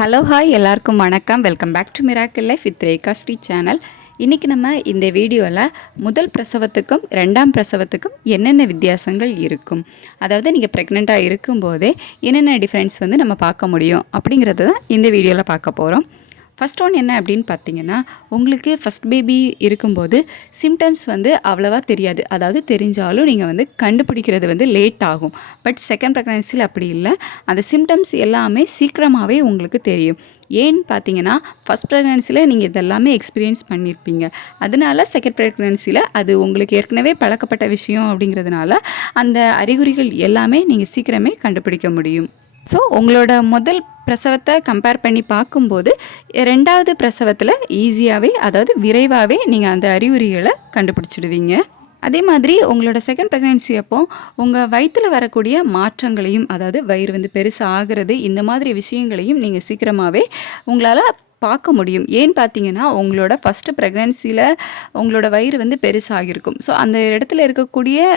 Hello hi எல்லாருக்கும் வணக்கம். Welcome back to miracle life with Rekha Sri channel. இன்றைக்கி நம்ம இந்த வீடியோவில் முதல் பிரசவத்துக்கும் ரெண்டாம் பிரசவத்துக்கும் என்னென்ன வித்தியாசங்கள் இருக்கும், அதாவது நீங்கள் ப்ரெக்னெண்ட்டாக இருக்கும்போதே என்னென்ன டிஃப்ரென்ஸ் நம்ம பார்க்க முடியும் அப்படிங்கிறது தான் இந்த வீடியோவில் பார்க்க போகிறோம். ஃபஸ்ட் ஒன் என்ன அப்படின்னு பார்த்தீங்கன்னா, உங்களுக்கு ஃபஸ்ட் பேபி இருக்கும்போது சிம்டம்ஸ் அவ்வளோவா தெரியாது. அதாவது தெரிஞ்சாலும் நீங்கள் கண்டுபிடிக்கிறது லேட் ஆகும். பட் செகண்ட் ப்ரெக்னன்சியில் அப்படி இல்லை. அந்த சிம்டம்ஸ் எல்லாமே சீக்கிரமாகவே உங்களுக்கு தெரியும். ஏன்னு பார்த்தீங்கன்னா, ஃபஸ்ட் ப்ரெக்னன்சியில் நீங்கள் இதெல்லாமே எக்ஸ்பீரியன்ஸ் பண்ணியிருப்பீங்க. அதனால செகண்ட் ப்ரெக்னன்சியில் அது உங்களுக்கு ஏற்கனவே பழக்கப்பட்ட விஷயம் அப்படிங்கிறதுனால அந்த அறிகுறிகள் எல்லாமே நீங்கள் சீக்கிரமே கண்டுபிடிக்க முடியும். ஸோ உங்களோட முதல் பிரசவத்தை கம்பேர் பண்ணி பார்க்கும்போது ரெண்டாவது பிரசவத்தில் ஈஸியாகவே, அதாவது விரைவாகவே நீங்கள் அந்த அறிகுறிகளை கண்டுபிடிச்சிடுவீங்க. அதே மாதிரி உங்களோட செகண்ட் ப்ரெக்னன்சி அப்போ உங்கள் வயிற்றில் வரக்கூடிய மாற்றங்களையும், அதாவது வயிறு பெருசாக ஆகிறது, இந்த மாதிரி விஷயங்களையும் நீங்கள் சீக்கிரமாகவே உங்களால் பார்க்க முடியும். ஏன்னு பார்த்தீங்கன்னா, உங்களோட ஃபஸ்ட்டு ப்ரெக்னன்சியில் உங்களோட வயிறு பெருசாகிருக்கும். ஸோ அந்த இடத்துல இருக்கக்கூடிய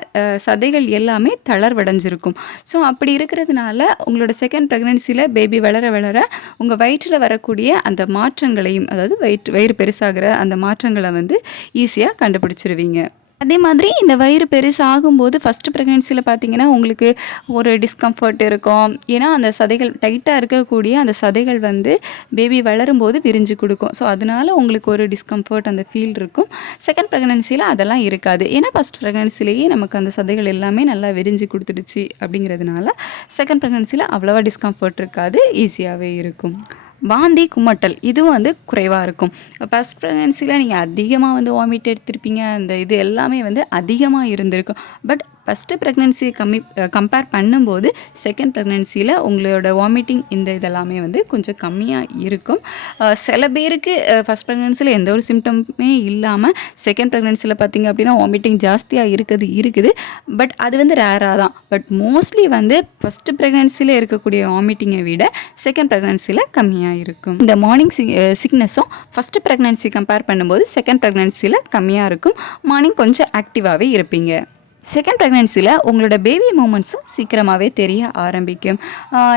சதைகள் எல்லாமே தளர்வடைஞ்சிருக்கும். ஸோ அப்படி இருக்கிறதுனால உங்களோட செகண்ட் ப்ரெக்னன்சியில் பேபி வளர வளர உங்கள் வயிற்றில் வரக்கூடிய அந்த மாற்றங்களையும், அதாவது வயிறு பெருசாகிற அந்த மாற்றங்களை ஈஸியாக கண்டுபிடிச்சிருவீங்க. அதே மாதிரி இந்த வயிறு பெருசாகும்போது ஃபஸ்ட்டு ப்ரெக்னென்சியில் பார்த்தீங்கன்னா உங்களுக்கு ஒரு டிஸ்கம்ஃபர்ட் இருக்கும். ஏன்னா அந்த சதைகள் டைட்டாக இருக்கக்கூடிய அந்த சதைகள் பேபி வளரும்போது விரிஞ்சு கொடுக்கும். ஸோ அதனால் உங்களுக்கு ஒரு டிஸ்கம்ஃபர்ட் அந்த ஃபீல் இருக்கும். செகண்ட் ப்ரெக்னென்சியில் அதெல்லாம் இருக்காது. ஏன்னா ஃபஸ்ட் ப்ரெக்னென்சிலேயே நமக்கு அந்த சதைகள் எல்லாமே நல்லா விரிஞ்சு கொடுத்துடுச்சு அப்படிங்கிறதுனால செகண்ட் ப்ரெக்னென்சியில் அவ்வளோவா டிஸ்கம்ஃபர்ட் இருக்காது, ஈஸியாகவே இருக்கும். வாந்தி குமட்டல் இதுவும் குறைவாக இருக்கும். ஃபஸ்ட் ப்ரெக்னன்சியில் நீங்கள் அதிகமாக வாமிட் எடுத்திருப்பீங்க. அந்த இது எல்லாமே அதிகமாக இருந்திருக்கும். பட் ஃபஸ்ட்டு ப்ரெக்னன்சி கம்பேர் பண்ணும்போது செகண்ட் ப்ரெக்னன்சியில் உங்களோட வாமிட்டிங் இந்த இதெல்லாமே கொஞ்சம் கம்மியாக இருக்கும். சில பேருக்கு ஃபஸ்ட் ப்ரெக்னன்சியில் எந்த ஒரு சிம்டமே இல்லாமல் செகண்ட் ப்ரெக்னன்சியில் பார்த்திங்க அப்படின்னா வாமிட்டிங் ஜாஸ்தியாக இருக்குது. பட் அது ரேராக தான். பட் மோஸ்ட்லி ஃபஸ்ட்டு ப்ரெக்னன்சியில் இருக்கக்கூடிய வாமிட்டிங்கை விட செகண்ட் ப்ரெக்னன்சியில் கம்மியாக இருக்கும். இந்த மார்னிங் சிக்னஸும் ஃபஸ்ட்டு ப்ரெக்னன்சி கம்பேர் பண்ணும்போது செகண்ட் ப்ரெக்னன்சியில் கம்மியாக இருக்கும். மார்னிங் கொஞ்சம் ஆக்டிவாகவே இருப்பீங்க. செகண்ட் ப்ரெக்னன்சியில் உங்களோட பேபி மூமெண்ட்ஸும் சீக்கிரமாகவே தெரிய ஆரம்பிக்கும்.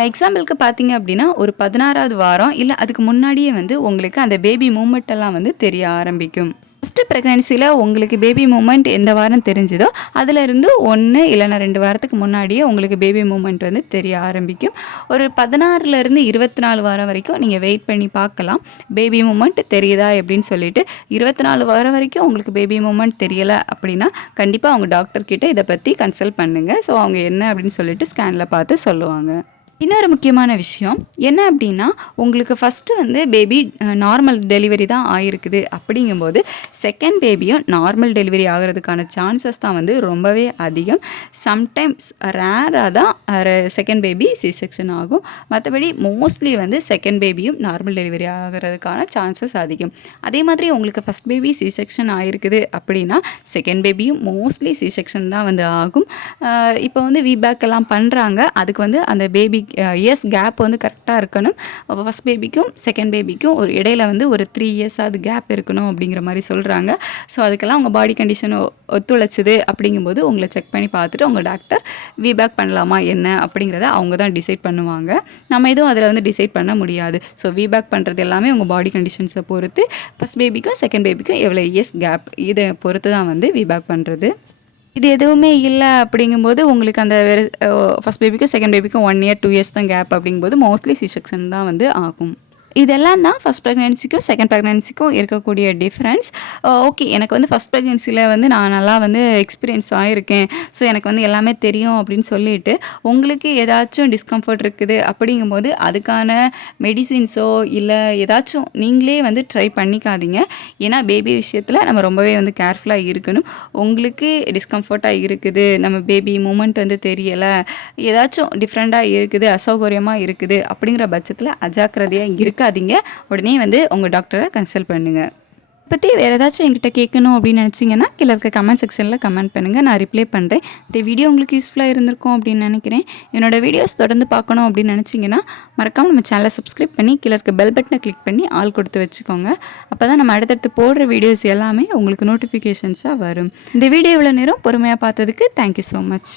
எக்ஸாம்பிளுக்கு பார்த்தீங்க அப்படின்னா, ஒரு 16வது வாரம் இல்லை அதுக்கு முன்னாடியே உங்களுக்கு அந்த பேபி மூமெண்ட்டெல்லாம் தெரிய ஆரம்பிக்கும். ஃபஸ்ட்டு ப்ரெக்னன்சியில் உங்களுக்கு பேபி மூமெண்ட் எந்த வாரம் தெரிஞ்சுதோ அதிலிருந்து 1 இல்லைனா 2 வாரத்துக்கு முன்னாடியே உங்களுக்கு பேபி மூமெண்ட் தெரிய ஆரம்பிக்கும். ஒரு 16லேருந்து 24 வாரம் வரைக்கும் நீங்கள் வெயிட் பண்ணி பார்க்கலாம், பேபி மூமெண்ட் தெரியுதா எப்படின்னு சொல்லிட்டு. 24 வாரம் வரைக்கும் உங்களுக்கு பேபி மூமெண்ட் தெரியலை அப்படின்னா கண்டிப்பாக அவங்க டாக்டர்கிட்ட இதை பற்றி கன்சல்ட் பண்ணுங்கள். ஸோ அவங்க என்ன அப்படின்னு சொல்லிட்டு ஸ்கேனில் பார்த்து சொல்லுவாங்க. இன்னொரு முக்கியமான விஷயம் என்ன அப்படின்னா, உங்களுக்கு ஃபஸ்ட்டு பேபி நார்மல் டெலிவரி தான் ஆகிருக்குது அப்படிங்கும்போது செகண்ட் பேபியும் நார்மல் டெலிவரி ஆகிறதுக்கான சான்சஸ் தான் ரொம்பவே அதிகம். சம்டைம்ஸ் ரேராக தான் செகண்ட் பேபி சி செக்ஷன் ஆகும். மற்றபடி மோஸ்ட்லி செகண்ட் பேபியும் நார்மல் டெலிவரி ஆகிறதுக்கான சான்சஸ் அதிகம். அதே மாதிரி உங்களுக்கு ஃபஸ்ட் பேபி சி செக்ஷன் ஆகிருக்குது அப்படின்னா செகண்ட் பேபியும் மோஸ்ட்லி சி செக்ஷன் தான் ஆகும். இப்போ விபேக் எல்லாம் பண்ணுறாங்க. அதுக்கு அந்த பேபி இயர்ஸ் கேப் கரெக்டாக இருக்கணும். ஃபஸ்ட் பேபிக்கும் செகண்ட் பேபிக்கும் ஒரு இடையில ஒரு 3 இயர்ஸ் அது கேப் இருக்கணும் அப்படிங்கிற மாதிரி சொல்கிறாங்க. ஸோ அதுக்கெல்லாம் உங்கள் பாடி கண்டிஷன் ஒத்துழைச்சிது அப்படிங்கும்போது உங்களை செக் பண்ணி பார்த்துட்டு உங்கள் டாக்டர் விபேக் பண்ணலாமா என்ன அப்படிங்கிறத அவங்க தான் டிசைட் பண்ணுவாங்க. நம்ம எதுவும் அதில் டிசைட் பண்ண முடியாது. ஸோ விபேக் பண்ணுறது எல்லாமே உங்கள் பாடி கண்டிஷன்ஸை பொறுத்து, ஃபஸ்ட் பேபிக்கும் செகண்ட் பேபிக்கும் எவ்வளோ இயர்ஸ் கேப் இதை பொறுத்து தான் விபேக் பண்ணுறது. இது எதுவுமே இல்லை அப்படிங்கும்போது உங்களுக்கு அந்த ஃபஸ்ட் பேபிக்கும் செகண்ட் பேபிக்கும் 1 இயர் 2 இயர்ஸ் தான் கேப் அப்படிங்கும்போது மோஸ்ட்லி சி செக்ஷன் தான் ஆகும். இதெல்லாம் தான் ஃபஸ்ட் ப்ரெக்னன்சிக்கும் செகண்ட் ப்ரெக்னன்சிக்கும் இருக்கக்கூடிய டிஃப்ரென்ஸ். ஓகே, எனக்கு ஃபஸ்ட் ப்ரெக்னன்சியில் நான் நல்லா எக்ஸ்பீரியன்ஸ் ஆகிருக்கேன், ஸோ எனக்கு எல்லாமே தெரியும் அப்படின்னு சொல்லிட்டு உங்களுக்கு ஏதாச்சும் டிஸ்கம்ஃபர்ட் இருக்குது அப்படிங்கும்போது அதுக்கான மெடிசின்ஸோ இல்லை ஏதாச்சும் நீங்களே ட்ரை பண்ணிக்காதீங்க. ஏன்னா பேபி விஷயத்தில் நம்ம ரொம்பவே கேர்ஃபுல்லாக இருக்கணும். உங்களுக்கு டிஸ்கம்ஃபர்ட்டாக இருக்குது, நம்ம பேபி மூமெண்ட் தெரியலை, ஏதாச்சும் டிஃப்ரெண்ட்டாக இருக்குது, அசௌகரியமாக இருக்குது அப்படிங்கிற பட்சத்தில் அஜாக்கிரதையாக இருக்காதீங்க. உடனே உங்கள் டாக்டரை கன்சல்ட் பண்ணுங்கள். பற்றி வேறு ஏதாச்சும் என்கிட்ட கேட்கணும் அப்படின்னு நினச்சிங்கன்னா கீழே இருக்க கமெண்ட் செக்ஷனில் கமெண்ட் பண்ணுங்கள், நான் ரிப்ளை பண்ணுறேன். இந்த வீடியோ உங்களுக்கு யூஸ்ஃபுல்லாக இருந்திருக்கும் அப்படின்னு நினைக்கிறேன். என்னோடய வீடியோஸ் தொடர்ந்து பார்க்கணும் அப்படின்னு நினச்சிங்கன்னா மறக்காமல் நம்ம சேனலை சப்ஸ்கிரைப் பண்ணி கீழே இருக்க பெல் பட்டனை கிளிக் பண்ணி ஆல் கொடுத்து வச்சுக்கோங்க. அப்போ தான் நம்ம அடுத்தடுத்து போடுற வீடியோஸ் எல்லாமே உங்களுக்கு நோட்டிஃபிகேஷன்ஸாக வரும். இந்த வீடியோ இவ்வளோ நேரம் பொறுமையாக பார்த்ததுக்கு தேங்க்யூ ஸோ மச்.